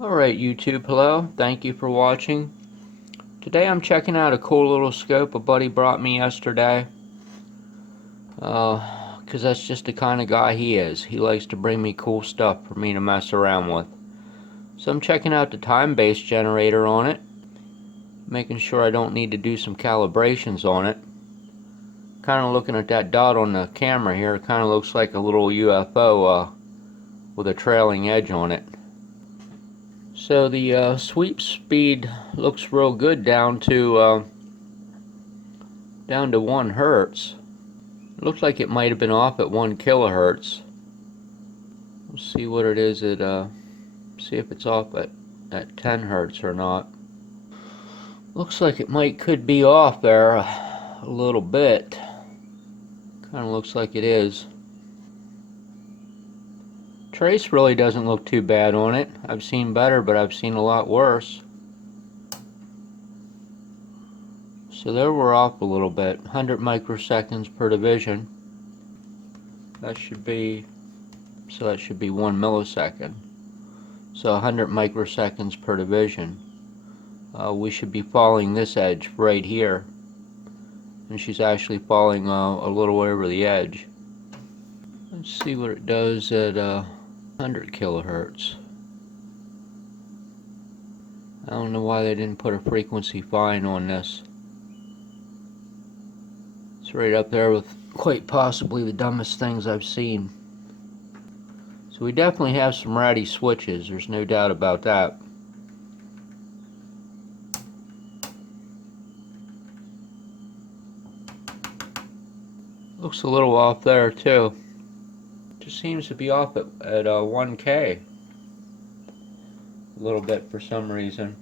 Alright YouTube, hello, thank you for watching. Today I'm checking out a cool little scope a buddy brought me yesterday. Because that's just the kind of guy he is. He likes to bring me cool stuff for me to mess around with. So I'm checking out the time-based generator on it. Making sure I don't need to do some calibrations on it. Kind of looking at that dot on the camera here, it kind of looks like a little UFO with a trailing edge on it. So the sweep speed looks real good down to 1 hertz. It looks like it might have been off at 1 kilohertz. We'll see what it is at see if it's off at 10 hertz or not. Looks like it could be off there a little bit. Kind of looks like it is. Trace really doesn't look too bad on it. I've seen better, but I've seen a lot worse. So there we're off a little bit. 100 microseconds per division. That should be 1 millisecond. So 100 microseconds per division. We should be following this edge right here. And she's actually falling a little over the edge. Let's see what it does at 100 kilohertz. I don't know why they didn't put a frequency fine on this. It's right up there with quite possibly the dumbest things I've seen. So we definitely have some ratty switches, there's no doubt about that. Looks a little off there too. Just seems to be off at 1K. A little bit for some reason.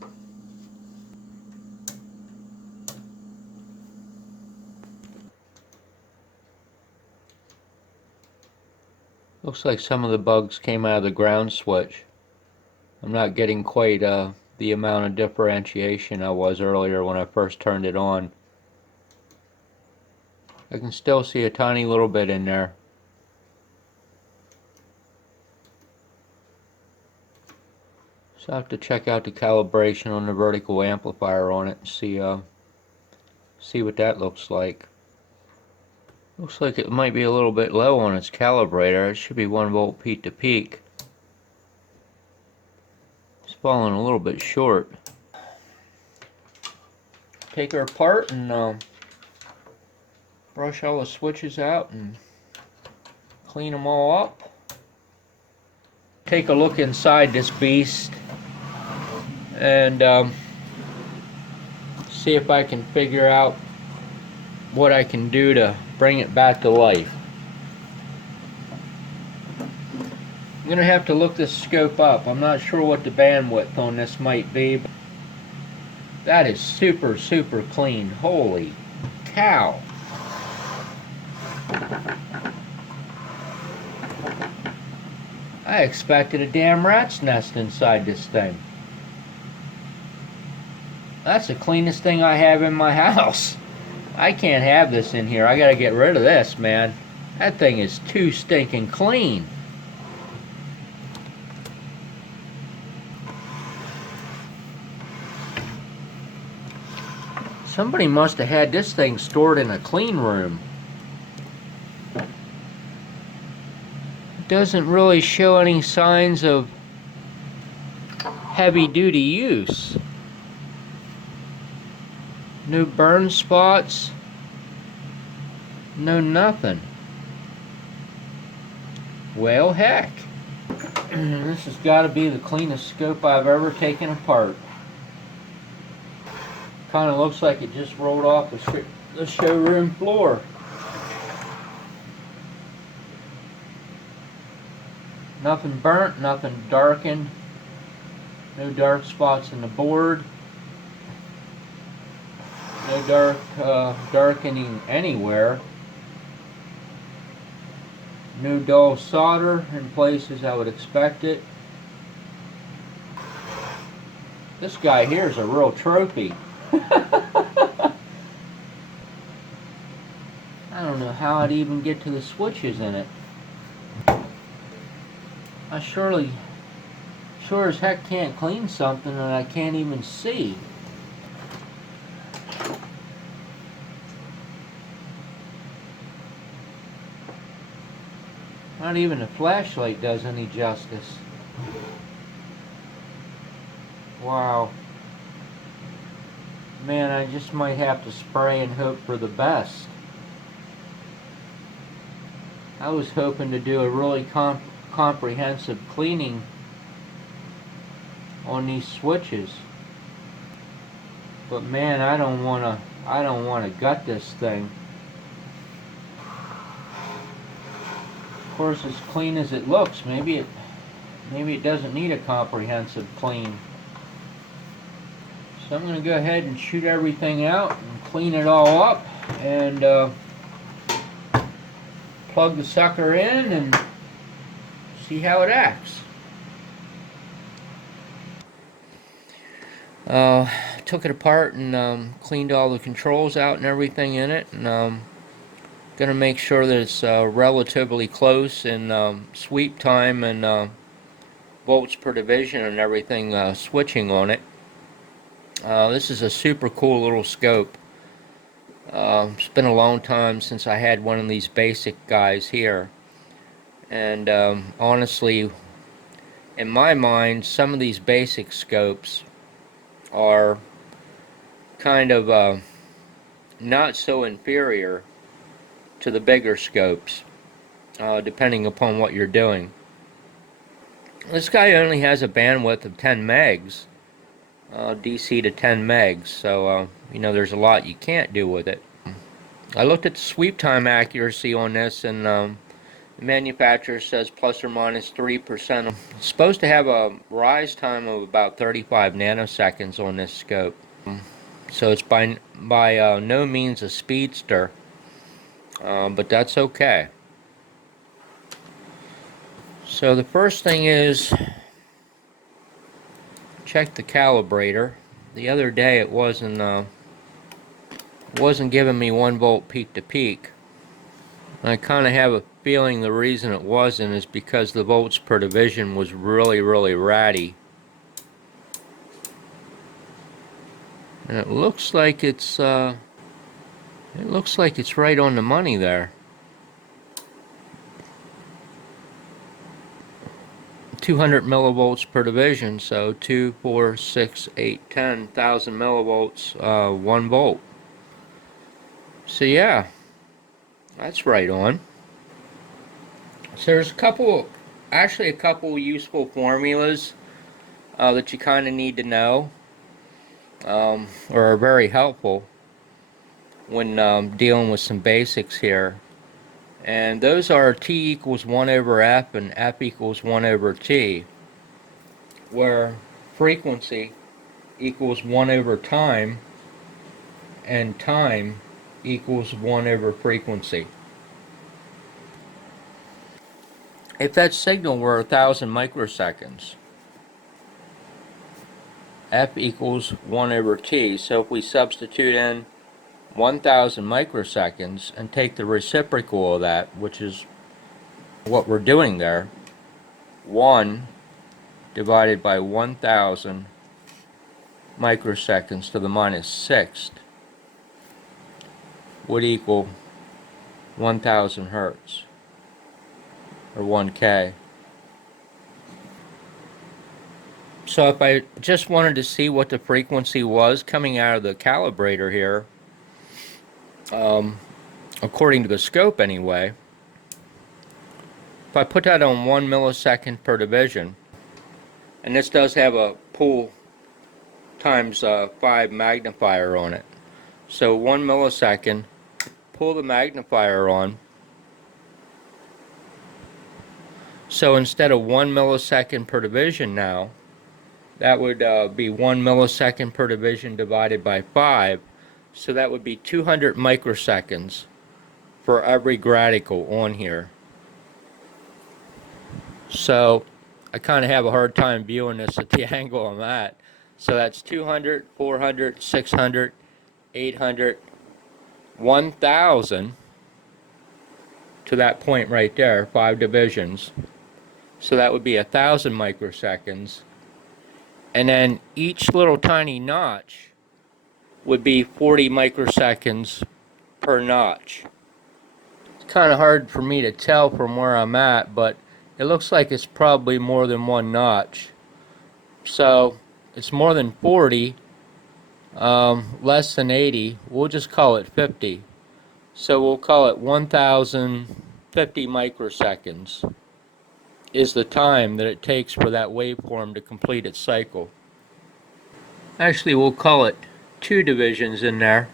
Looks like some of the bugs came out of the ground switch. I'm not getting quite the amount of differentiation I was earlier when I first turned it on. I can still see a tiny little bit in there. So I have to check out the calibration on the vertical amplifier on it and see what that looks like. Looks like it might be a little bit low on its calibrator. It should be 1 volt peak to peak. It's falling a little bit short. Take her apart and brush all the switches out and clean them all up. Take a look inside this beast and see if I can figure out what I can do to bring it back to life. I'm gonna have to look this scope up. I'm not sure what the bandwidth on this might be, but that is super clean. Holy cow. I expected a damn rat's nest inside this thing. That's the cleanest thing I have in my house. I can't have this in here. I gotta get rid of this, man. That thing is too stinking clean. Somebody must have had this thing stored in a clean room. It doesn't really show any signs of heavy-duty use. No burn spots. No nothing. Well, heck. This has got to be the cleanest scope I've ever taken apart. Kind of looks like it just rolled off the showroom floor. Nothing burnt, nothing darkened. No dark spots in the board. No darkening anywhere. No dull solder in places I would expect it. This guy here is a real trophy. I don't know how I'd even get to the switches in it. I surely sure as heck can't clean something that I can't even see. Not even a flashlight does any justice. Wow. Man, I just might have to spray and hope for the best. I was hoping to do a really comprehensive cleaning on these switches. But man, I don't want to gut this thing. Of course, as clean as it looks, maybe it doesn't need a comprehensive clean. So I'm going to go ahead and shoot everything out and clean it all up and plug the sucker in and see how it acts. Took it apart and cleaned all the controls out and everything in it, and going to make sure that it's relatively close in sweep time and volts per division and everything switching on it. This is a super cool little scope. It's been a long time since I had one of these basic guys here, and honestly, in my mind, some of these basic scopes are kind of not so inferior to the bigger scopes, depending upon what you're doing. This guy only has a bandwidth of 10 megs, DC to 10 megs, so you know, there's a lot you can't do with it. I looked at the sweep time accuracy on this, and the manufacturer says plus or minus 3%. It's supposed to have a rise time of about 35 nanoseconds on this scope, so it's by no means a speedster, but that's okay. So the first thing is check the calibrator. The other day it wasn't giving me 1 volt peak to peak. I kind of have a feeling the reason it wasn't is because the volts per division was really ratty. And it looks like it's right on the money there. 200 millivolts per division, so 2, 4, 6, 8, 10,000 millivolts, 1 volt. So yeah, that's right on. So there's actually a couple useful formulas that you kind of need to know, or are very helpful when dealing with some basics here. And those are T equals 1 over F and F equals 1 over T, where frequency equals 1 over time and time equals 1 over frequency. If that signal were 1,000 microseconds, F equals 1 over T. So if we substitute in 1,000 microseconds and take the reciprocal of that, which is what we're doing there, 1 divided by 1,000 microseconds to the minus 6th would equal 1,000 hertz, or 1K. So if I just wanted to see what the frequency was coming out of the calibrator here, according to the scope anyway, if I put that on 1 millisecond per division, and this does have a pull times 5 magnifier on it, so 1 millisecond, pull the magnifier on, so instead of 1 millisecond per division now, that would be 1 millisecond per division divided by 5, so that would be 200 microseconds for every gradical on here. So I kind of have a hard time viewing this at the angle I'm at. So that's 200, 400, 600, 800, 1,000 to that point right there, 5 divisions. So that would be 1,000 microseconds. And then each little tiny notch would be 40 microseconds per notch. It's kind of hard for me to tell from where I'm at, but it looks like it's probably more than one notch. So it's more than 40, less than 80. We'll just call it 50. So we'll call it 1050 microseconds is the time that it takes for that waveform to complete its cycle. Actually, we'll call it 2 divisions in there.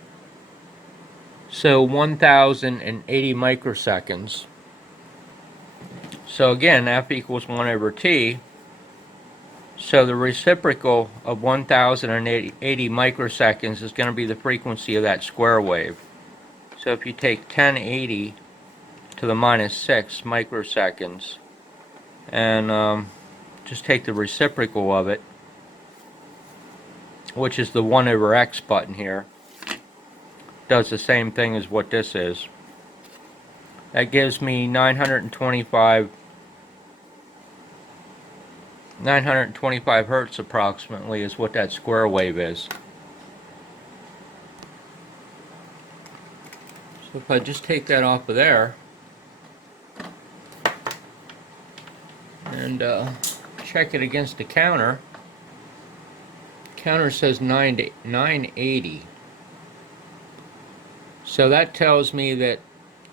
So 1080 microseconds. So again, F equals 1 over T. So the reciprocal of 1080 microseconds is going to be the frequency of that square wave. So if you take 1080 to the minus 6 microseconds and just take the reciprocal of it, which is the 1 over x button here, does the same thing as what this is. That gives me 925 hertz approximately is what that square wave is. So if I just take that off of there and check it against the counter, counter says 980. So that tells me that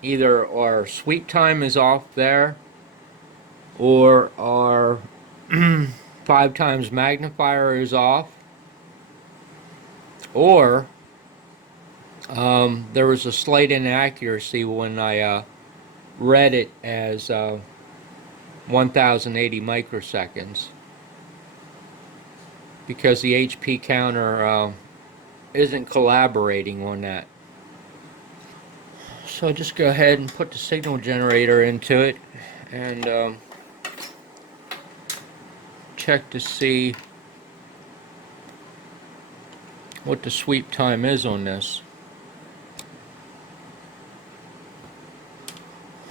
either our sweep time is off there or our 5 times magnifier is off, or there was a slight inaccuracy when I read it as 1080 microseconds, because the HP counter isn't collaborating on that. So I'll just go ahead and put the signal generator into it and check to see what the sweep time is on this.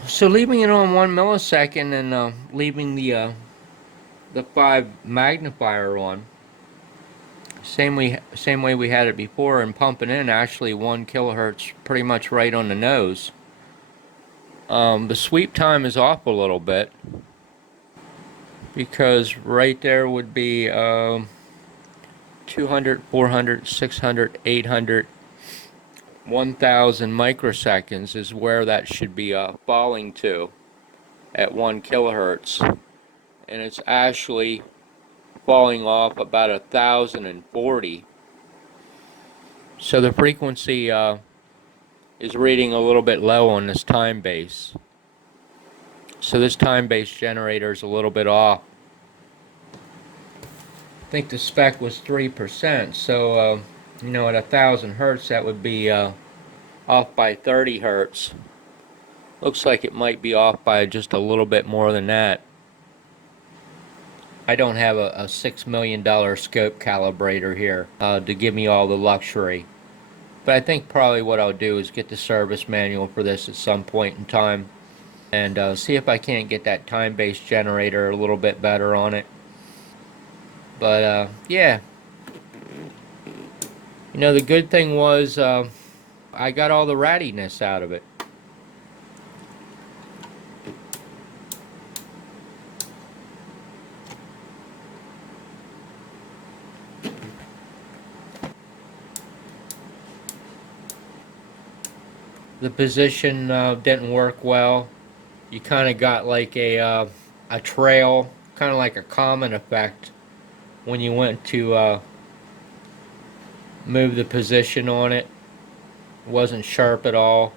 So leaving it on 1 millisecond and leaving the 5 magnifier on, same way we had it before, and pumping in actually 1 kilohertz pretty much right on the nose. The sweep time is off a little bit, because right there would be 200, 400, 600, 800, 1000 microseconds is where that should be falling to at 1 kilohertz, and it's actually falling off about 1040. So the frequency is reading a little bit low on this time base. So this time base generator is a little bit off. I think the spec was 3%, so you know, at 1000 hertz that would be off by 30 hertz. Looks like it might be off by just a little bit more than that. I don't have a $6 million scope calibrator here to give me all the luxury. But I think probably what I'll do is get the service manual for this at some point in time and see if I can't get that time-based generator a little bit better on it. But yeah, you know, the good thing was I got all the rattiness out of it. The position didn't work well. You kind of got like a trail, kind of like a common effect when you went to move the position on it. It wasn't sharp at all.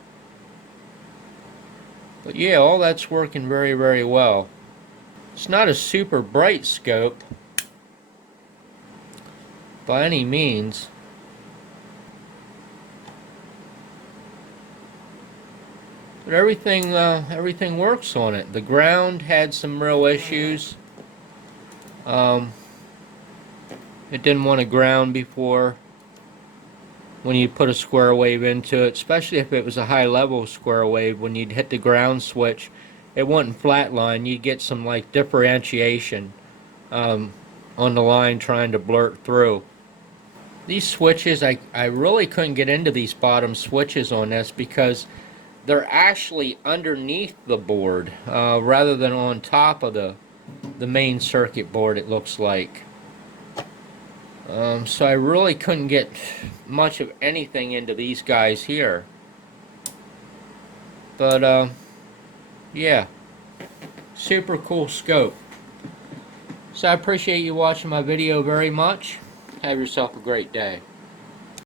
But yeah, all that's working very, very well. It's not a super bright scope by any means. But everything works on it. The ground had some real issues. It didn't want to ground before when you put a square wave into it, especially if it was a high level square wave. When you'd hit the ground switch, it wouldn't flatline. You'd get some like differentiation. on the line trying to blurt through. These switches, I really couldn't get into these bottom switches on this because they're actually underneath the board rather than on top of the main circuit board, it looks like. So I really couldn't get much of anything into these guys here. But yeah, super cool scope. So I appreciate you watching my video very much. Have yourself a great day.